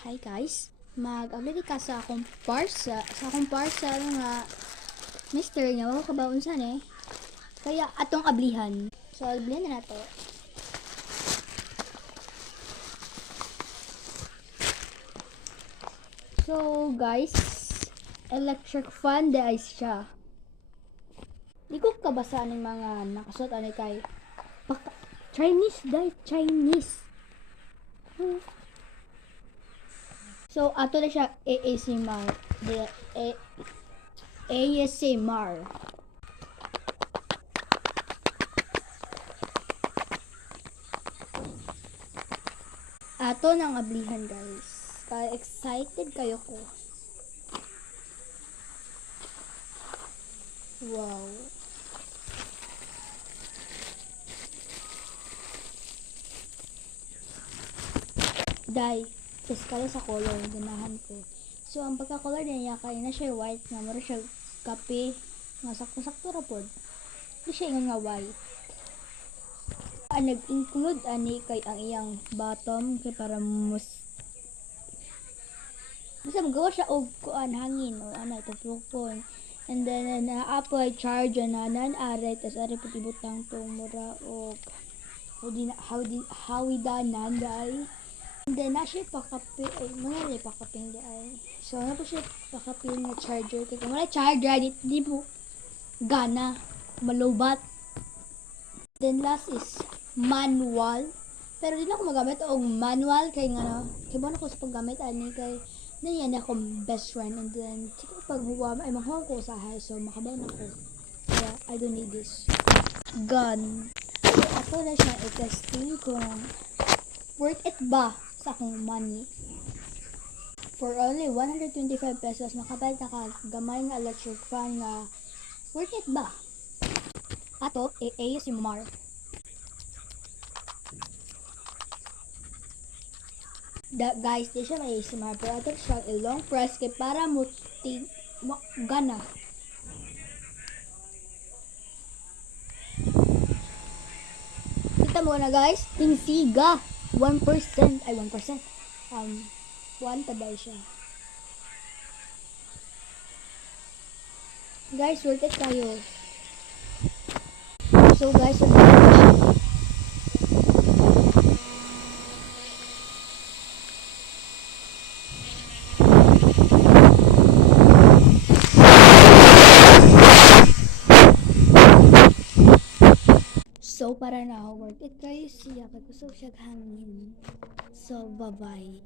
Hi guys, mag-update ka sa akong parsa nga mister nga wala kabaon san kaya atong ablihan. So ablihan na nato. So guys, electric fan de ay siya. Di ko kabasa ng mga nakasuot ani kay Chinese guys, Chinese. So, ato na siya ASMR. ASMR. Ato nang ablihan, guys. Kaya excited kayo ko. Wow. Dai. Kaya sa color na ganahan ko. So, ang pagka-color niya kay na siya white nga mura siya kape nga sakto-sakto ra pod. Di siya nga white. Nag-include ani kay ang iyang bottom kay para basta magawa siya og kuan hangin o ana ito propon. And then na-apply charge na aray tas aray pud ibutang to mura og how we done nanday. And then, na siya pakapi, mga rin pakaping di ay. So, na po siya pakapil na charger. Kaya kung wala charger, di po gana, malubat. Then, last is manual. Pero di na ako magamit o manual kay nga, kaya ba na ko sa paggamit, ani kay, na yan ako best friend. And then, siguro pag huwa, ay mahuwang ko sa hay, so makabaw na ko. Kaya, I don't need this. Gun. So, ako na siya i-testing kung worth it ba sa akong money. For only 125 pesos, makabait na ka gamay nga electric fan nga worth it ba? Ato, ASMR. Guys, di siya may ASMR, pero ato siya long press kay para mo gana. Kita mo na guys, tinsiga. 1%, ay 1%, 1 taday siya. Guys, worth it kayo. So guys, so para na ako worth it kayo siya pag gusto siya hangin. So bye bye.